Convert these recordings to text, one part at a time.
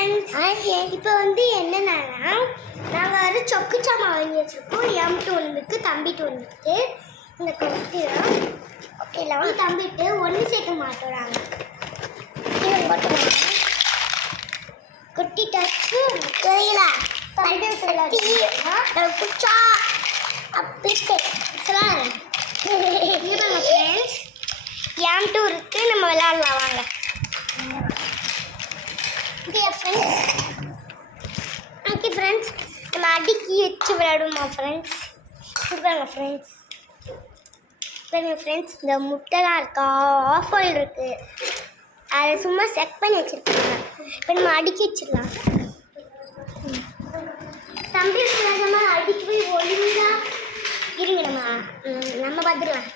Friends, இப்போ வந்து என்னென்னா நாங்கள் வந்து சொக்கு சாமான் வாங்கி வச்சுருக்கோம். M2 ஒன்றுக்கு, தம்பிட்டு ஒன்றுக்கு. இந்த கொட்டி தான் இதில் வந்து தம்பிட்டு ஒன்று சேர்க்க மாட்டோம். நாங்கள் கொட்டி டச்சு தெரியல குச்சா அப்படின்ட்டு ஃப்ரெண்ட்ஸ் M2 இருக்குது. நம்ம விளையாடலாம் வாங்க. ஓகே ஃப்ரெண்ட்ஸ், நம்ம அடுக்கி வச்சு விளையாடுமா ஃப்ரெண்ட்ஸ்? கொடுப்பாங்க ஃப்ரெண்ட்ஸ். ஃப்ரெண்ட்ஸ், இந்த முட்டைலாம் இருக்கா, ஆஃப் ஆயில் இருக்குது, அதை சும்மா செக் பண்ணி வச்சுருக்காங்க. இப்போ நம்ம அடுக்கி வச்சிடலாம். தம்பி நம்ம அடுக்கி போய் ஒழுங்கா இருங்க. நம்ம பார்த்துக்கலாம்.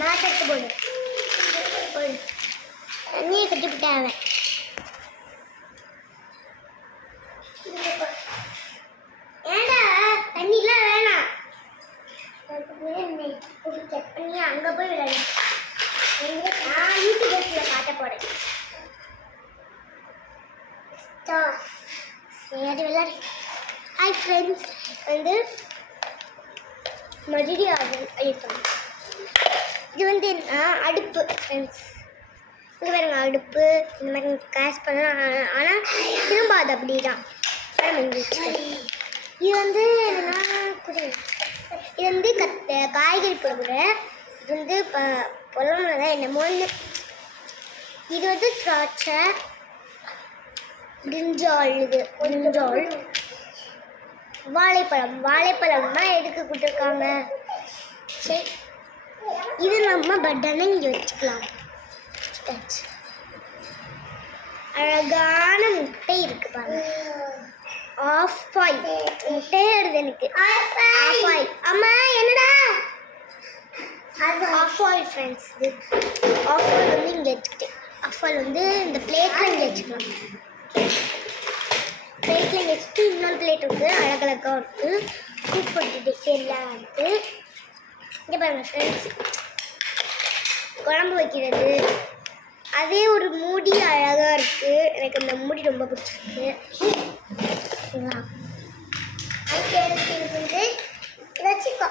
நாட்டத்து போடு தண்ணியை கட்டிவிட்டேன். ஏண்டா தண்ணிலாம் வேணாம், செக் பண்ணி அங்கே போய் விளையாடு. நான் யூடியூபர்ஸில் காட்ட போறேன். சரி விளையாடு. ஹாய் ஃப்ரெண்ட்ஸ், வந்து மறுபடியும் அழிப்போம். இது வந்து அடுப்பு ஃப்ரெண்ட்ஸ். இங்கே பாருங்க, அடுப்பு இந்த மாதிரி கேஷ் பண்ணலாம். ஆனால் திரும்ப அது அப்படி தான். இது வந்து இது வந்து காய்கறி போடுற. இது வந்து பொலமுறை தான் என்னமோன்னு. இது வந்து திராட்சை, பிரிஞ்சால். இது பிரிஞ்சால். வாழைப்பழம்னா எதுக்கு கொடுத்துருக்காங்க? சரி, இது நம்ம பட்டனை இங்கே வச்சுக்கலாம். அழகான முட்டை இருக்கு பாருங்க. ஆஃப் ஆயில் முட்டையே வருது எனக்கு. Half boil. அம்மா என்னடா அது? Half boil friends. இது ஆஃப் ஆயில் வந்து இங்கே வச்சுக்கிட்டேன். ஆஃப் ஆயில் வந்து இந்த பிளேட்டில் இங்கே வச்சுக்கலாம். பிளேட்டில் இங்கே வச்சுட்டு இன்னொரு பிளேட் இருக்குது, அழகழகாக இருக்குது. கூப்பிட்டு டிசைன்லாம் இருக்குது. இங்கே பாருங்கள் ஃப்ரெண்ட்ஸ், குழம்பு வைக்கிறது. அதே ஒரு மூடி அழகாக இருக்குது. எனக்கு இந்த மூடி ரொம்ப பிடிச்சிருக்கு. வச்சுக்கோ,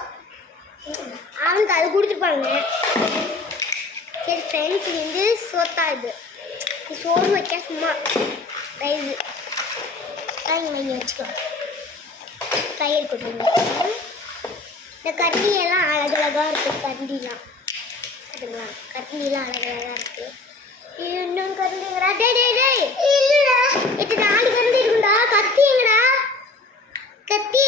அவனுக்கு அது கொடுத்துருப்பாங்க. சரி ஃப்ரெண்ட்ஸ், இது வந்து சோத்தா. இது சோறு வைக்க சும்மா ரைஸு வாங்கி வச்சுக்கோ. கயிறு கொடுத்துருங்க. இந்த கரண்டியெல்லாம் அழகழகாக இருக்குது. கரண்டிலாம் அதுங்களா, கரண்டிலாம் அழகழகாக இருக்குது. இன்னொன்று கரண்டிங்கடா. இல்லைடா, இது 4 கரண்டி இருக்குண்டா. கத்திங்கடா. கத்தி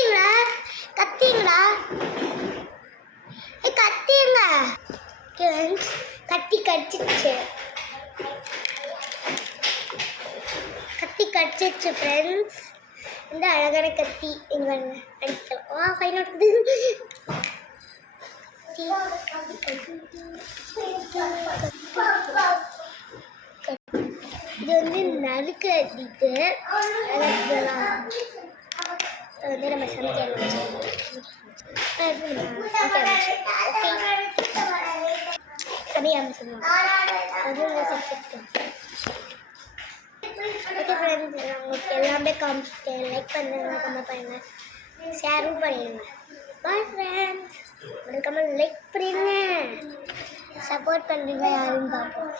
கடிச்சிச்சு. ஃப்ரெண்ட்ஸ், இந்த அழகான கத்தி இங்கே அடிக்கலாம். ஃபைன் இருக்குது. இது வந்து நறுக்கிறதுக்கு வந்து நம்ம சமைக்க உங்களுக்கு எல்லாமே காமிச்சிட்டேன். லைக் பண்ணுங்க, கமெண்ட் பண்ணுங்க, ஷேரும் பண்ணிடுங்க. பாய் ஃப்ரெண்ட்ஸ், மறக்காம லைக் பண்ணுங்க, சப்போர்ட் பண்ணுங்க. யாரும் பார்ப்போம்.